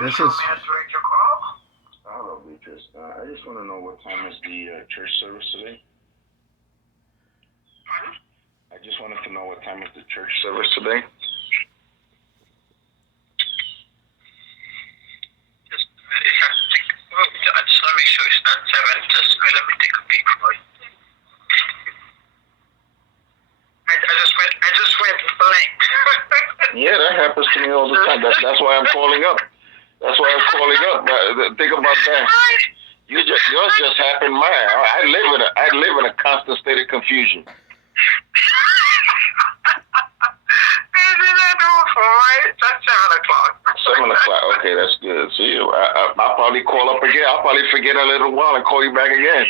This is. Hello, Beatrice. I just want to know what time is the church service today? I just wanted to know what time is the church service today. Just let me show you. It's not 7. Just let me take a peek for you. I just went blank. Yeah, that happens to me all the time. That's why I'm calling up. That's why I'm calling up. Think about that. Yours just happened. I live in a constant state of confusion. That's 7 o'clock. 7 o'clock. Okay, that's good. See, I'll probably call up again. I'll probably forget a little while and call you back again.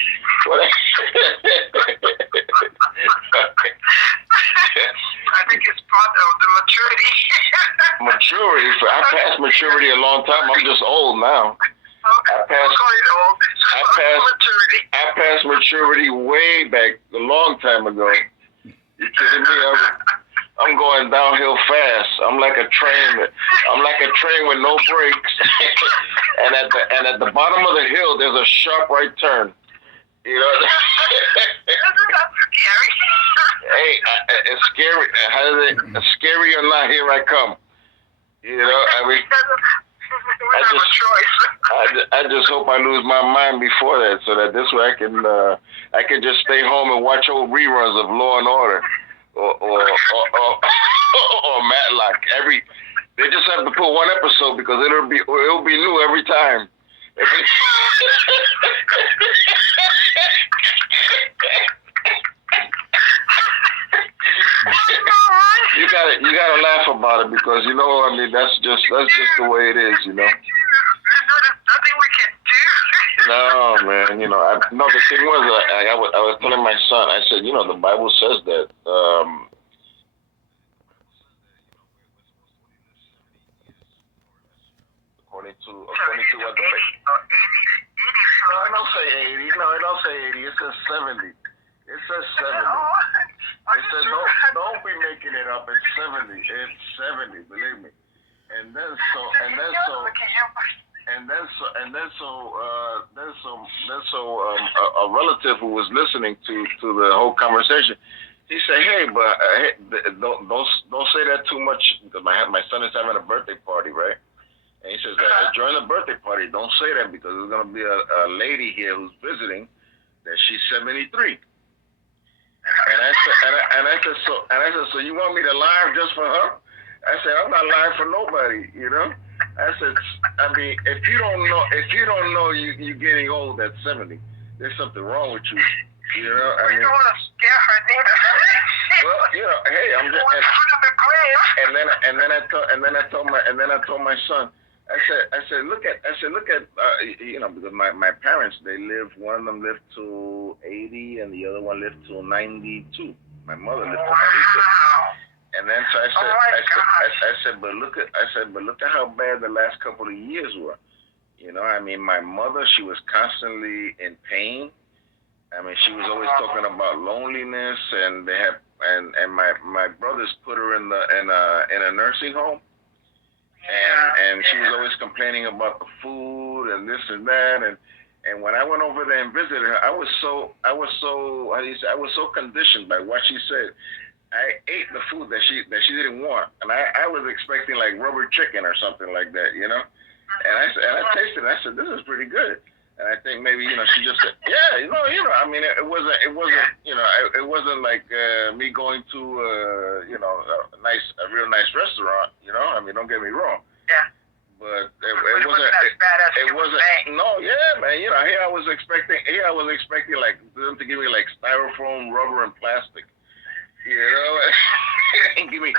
I think it's part of the maturity. Maturity? I passed maturity a long time. I'm just old now. I passed maturity way back a long time ago. You kidding me? I'm going downhill fast. I'm like a train with no brakes. and at the bottom of the hill, there's a sharp right turn. You know. Isn't that scary? Hey, it's scary. It's scary or not? Here I come. You know. I mean. I just hope I lose my mind before that, so that this way I can just stay home and watch old reruns of Law and Order or Matlock. They just have to put one episode because it'll be new every time. You gotta laugh about it because I mean that's just the way it is, you know. There's nothing we can do. No, man, the thing was I was telling my son, I said, the Bible says that according to what the No, it don't say 80. No, it don't say 80. It says 70. It says 70. It says don't be making it up. It's 70. It's 70. Believe me. And then a relative who was listening to the whole conversation, he said, "Hey, but don't say that too much. My son is having a birthday party, right?" And he says that during the birthday party, don't say that because there's gonna be a lady here who's visiting that she's 73. And I said, so you want me to lie just for her? I said, I'm not lying for nobody, I said, I mean, if you don't know you getting old at 70, there's something wrong with you. I mean, we don't want to scare her neither. Well, hey, I'm just and then I told my son, I said, look at because my parents, one of them lived to 80 and the other one lived to 92. My mother lived to 92. And then so I said, but look at how bad the last couple of years were. I mean, my mother, she was constantly in pain. I mean, she was always talking about loneliness, and they have, and my brothers put her in a nursing home. And she was always complaining about the food and this and that, and when I went over there and visited her, I was so conditioned by what she said. I ate the food that she didn't want, and I was expecting like rubber chicken or something like that, And I tasted it. I said, this is pretty good. And I think maybe she just said, yeah, I mean, it wasn't like me going to a real nice restaurant, I mean, don't get me wrong. Yeah. But it wasn't. No, yeah, man. Here I was expecting like them to give me like styrofoam, rubber, and plastic. And give me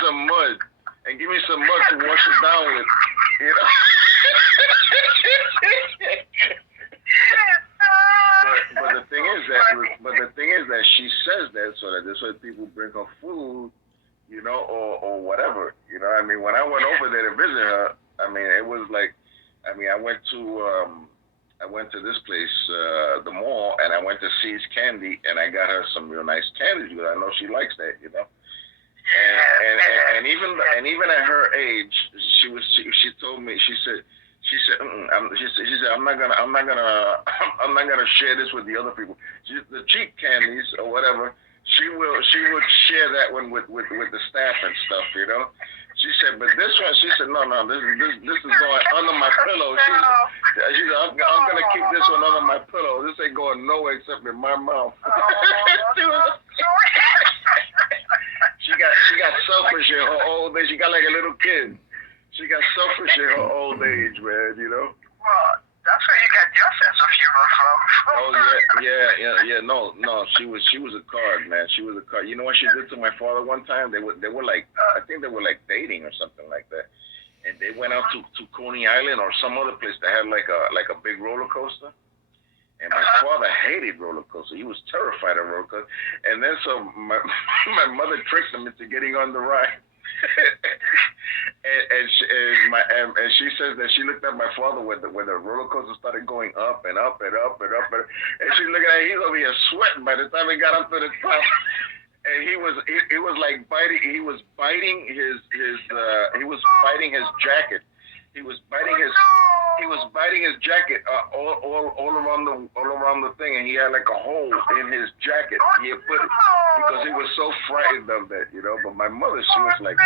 some mud. And give me some mud to wash it down with. But the thing is that she says that so that this way people bring her food, or whatever. I mean, when I went over there to visit her, I mean, it was like, I mean, I went to this place, the mall, and I went to See's Candy, and I got her some real nice candy because I know she likes that, And even at her age, she told me, she said, she said, I'm not gonna, I'm not gonna share this with the other people. The cheap candies or whatever, she would share that one with the staff and stuff, you know. She said, but this one, she said, no, this is going under my pillow. She said, I'm gonna keep this one under my pillow. This ain't going nowhere except in my mouth. She got selfish in her old age. She got like a little kid. She got selfish in her old age, man. You know. Well, that's where you got your sense of humor from. Oh yeah. No. She was a card, man. She was a card. You know what she did to my father one time? They were like, I think they were like dating or something like that. And they went out to Coney Island or some other place that had like a big roller coaster. And my father hated roller coasters. He was terrified of roller coasters. And then so my mother tricked him into getting on the ride. and she says that she looked at my father when the roller coaster started going up and up and up and up, and she's looking at him, he's over here sweating by the time he got up to the top. And he was like biting. He was biting his jacket. He was biting his jacket all around the thing, and he had like a hole in his jacket. He had put it because he was so frightened of that, you know. But my mother, she was like,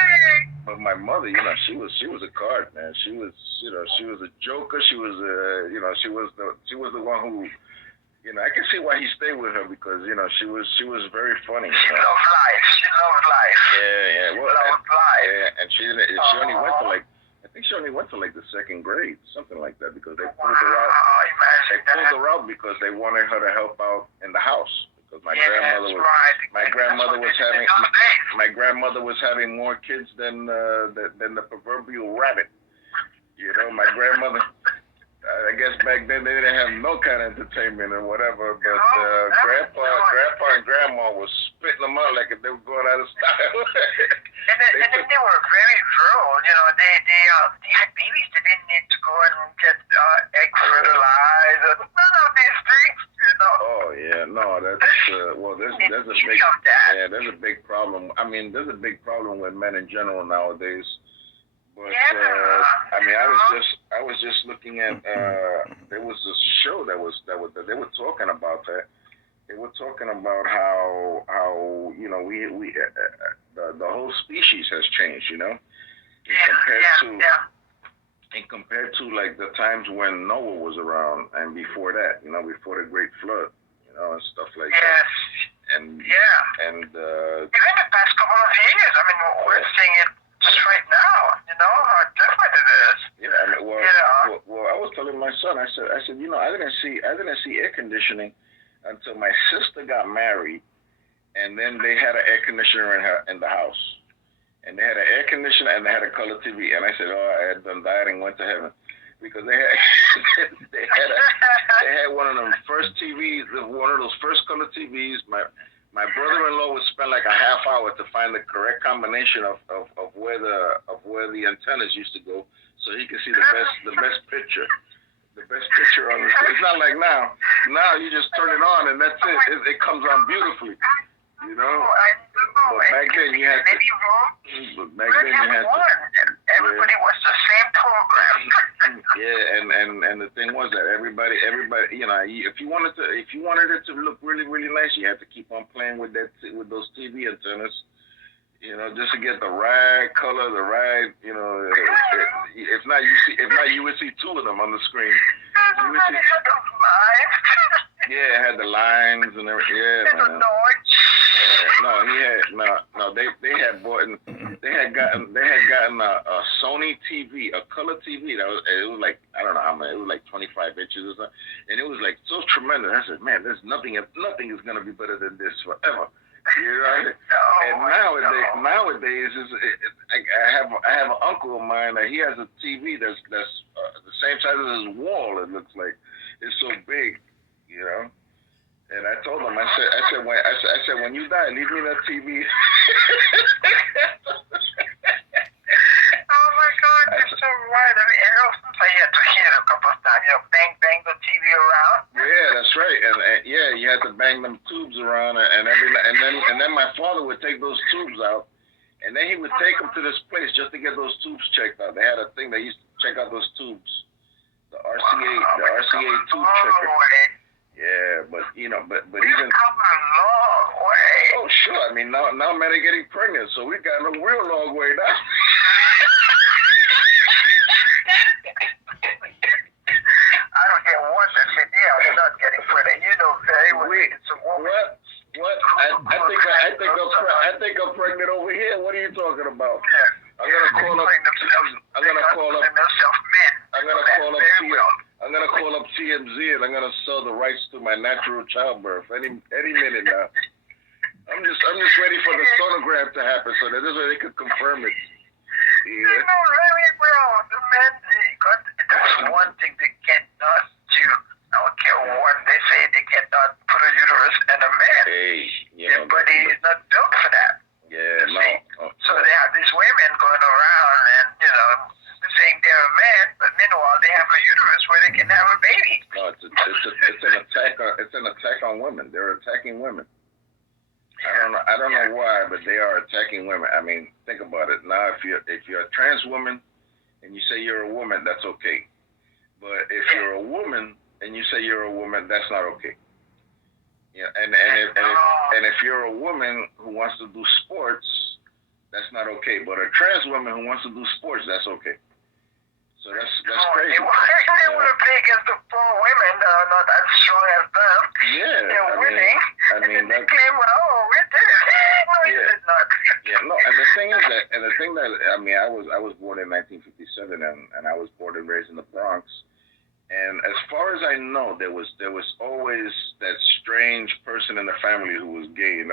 she was a card, man. She was a joker. She was the one who. You know, I can see why he stayed with her because she was very funny. She loved life. She loved life. Yeah. Well, loved life. Yeah, and she only went to like. I think she only went to like the second grade, something like that, because they pulled her out. They pulled her out because they wanted her to help out in the house because my grandmother was having more kids than the proverbial rabbit. You know, my grandmother. I guess back then they didn't have no kind of entertainment or whatever, but grandpa and grandma was spitting them out like if they were going out of style. and then they were very rural, you know. They had babies. They didn't need to go and get egg fertilized or none of these things, you know. Oh yeah, no, that's there's a big problem. I mean, there's a big problem with men in general nowadays. But I was just looking at there was a show that they were talking about that. They were talking about how we the whole species has changed, you know, compared to like the times when Noah was around and before that, you know, before the Great Flood, you know, and stuff like that. And even the past couple of years, I mean, we're seeing it. Just right now, you know how different it is. Yeah, I mean, well, I was telling my son, I said, you know, I didn't see air conditioning until my sister got married, and then they had an air conditioner in the house, and they had an air conditioner and they had a color TV, and I said, oh, I had done died and went to heaven, because they had one of them first TVs, one of those first color TVs. My brother-in-law would spend like a half hour to find the correct combination of where the antennas used to go, so he could see the best picture. The best picture on the. It's not like now. Now you just turn it on and that's it. It comes on beautifully. You know. But back then you had to. Everybody was the same program. Yeah, and the thing was that everybody, you know, if you wanted it to look really, really nice, you had to keep on playing with those TV antennas, you know, just to get the right color, the right, you know. If not, you would see two of them on the screen. Yeah, it had the lines and everything. Yeah, they had gotten a Sony TV, a color TV that it was like, I don't know how many, it was like 25 inches or something, and it was like so tremendous. I said, man, there's nothing is gonna be better than this forever. You know, and nowadays I have an uncle of mine that he has a TV that's the same size as his wall. It looks like it's so big, you know. And I told him, I said, when you die, leave me that TV. Oh my God, you're so right. I mean, sometimes you had to hit it a couple of times, you know, bang the TV around. Yeah, that's right. And you had to bang them tubes around, and then my father would take those tubes out, and then he would take them him to this place just to get those tubes checked out. They had a thing that used to check out those tubes. The RCA tube checker. Yeah, but but even. Oh sure, I mean now men are getting pregnant, so we got a real long way now. I don't care what they say. Yeah, they're not getting pregnant. You know very well. It's a woman. What? I think I'm pregnant over here. What are you talking about? Yeah. I'm gonna call up TMZ and I'm gonna sell the rights to my natural childbirth any minute now. I'm just ready for the sonogram to happen so that this way they could confirm it. You know very well. The men, that's one thing they cannot do. I don't care what they say, they cannot put a uterus in a man. Hey, their body is not built for that. Yeah, no. So they have these women going around and, saying they're a man, but meanwhile they have a uterus where they can have a baby. No, it's an attack on women. They're attacking women. I don't know why, but they are attacking women. I mean, think about it. Now, if you're a trans woman and you say you're a woman, that's okay. But if you're a woman and you say you're a woman, that's not okay. Yeah, and if you're a woman who wants to do sports, that's not okay. But a trans woman who wants to do sports, that's okay. So that's crazy. They want to play against the poor women that are not as strong as them. Yeah, they're winning. I mean, and they claim, we did it. No, you did not. Yeah, no. And the thing that I mean, I was born in 1957, and I was born and raised in the Bronx. And as far as I know, there was always that strange person in the family who was gay in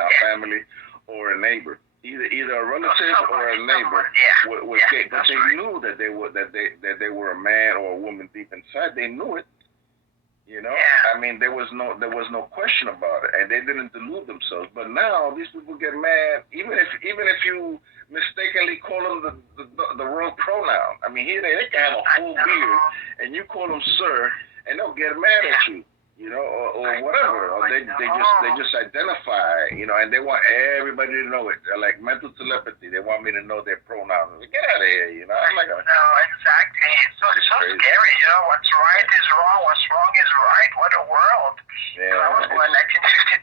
our family, or a neighbor, either a relative or a neighbor was gay. But they knew that they were a man or a woman deep inside. They knew it. I mean, there was no question about it, and they didn't delude themselves. But now these people get mad, even if you mistakenly call them the wrong pronoun. I mean, here they can have a full beard, and you call them sir, and they'll get mad at you, or whatever. Or they just identify, and they want everybody to know it. They're like mental telepathy. They want me to know their pronouns. Get out of here, I'm like, no, exactly. It's so scary. What's right is wrong. What's wrong is right. What a world. Yeah, I was born in 1953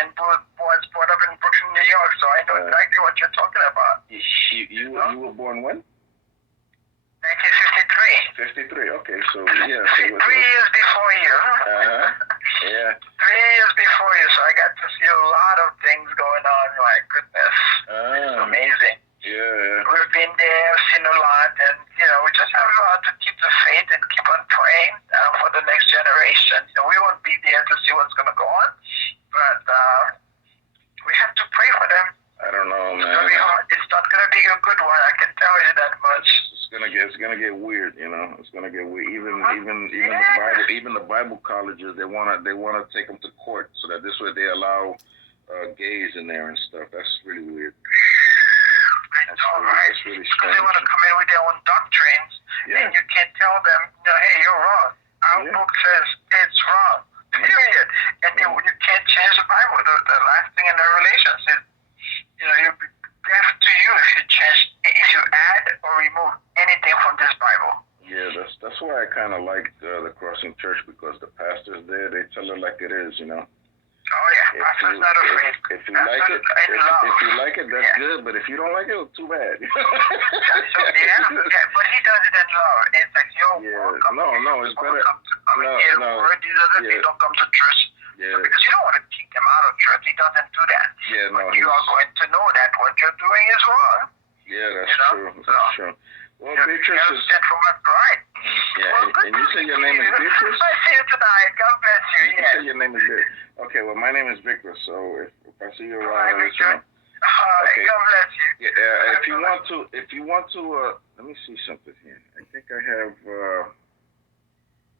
and was brought up in Brooklyn, New York, so I know exactly what you're talking about. You were born when? 1953. 53. Okay, so yeah. So 3 years before you. Yeah. 3 years before you, so I got to see a lot of things going on. My goodness, it's amazing. Yeah. We've been there, seen a lot, and we just have to keep the faith and keep on praying for the next generation. We won't be there to see what's going to go on, but we have to pray for them. I don't know, man. It's going to be hard. It's not going to be a good one. I can tell you that much. It's gonna get weird, It's gonna get weird. Even the Bible colleges, they wanna take them to court so that this way they allow gays in there and stuff. That's really weird. That's right. That's really because they want to come in with their own doctrines, and you can't tell them, hey, you're wrong. Our book says it's wrong. Period. And you can't change the Bible. The last thing in the relations is, you'll be left to you if you add or remove anything from this Bible. Yeah, that's why I kind of like the Crossing Church, because the pastors there, they tell it like it is, Oh yeah, pastor's not afraid. If you like it, that's good. But if you don't like it, too bad. But he does it in love. It's like welcome. It's better. These other things don't come to church. Yeah. Because you don't want to kick them out of church. He doesn't do that. Yeah, no. But you are going to know that what you're doing is wrong. Yeah, that's true. That's true. Well, Beatrice is... Right. Yeah, and you say your name is Beatrice? I see you tonight. God bless you. You say your name is Beatrice. Okay, well, my name is Victor, so if I see you around, I'll let you know. Okay. God bless you. Yeah, if you want to, let me see something here. I think I have,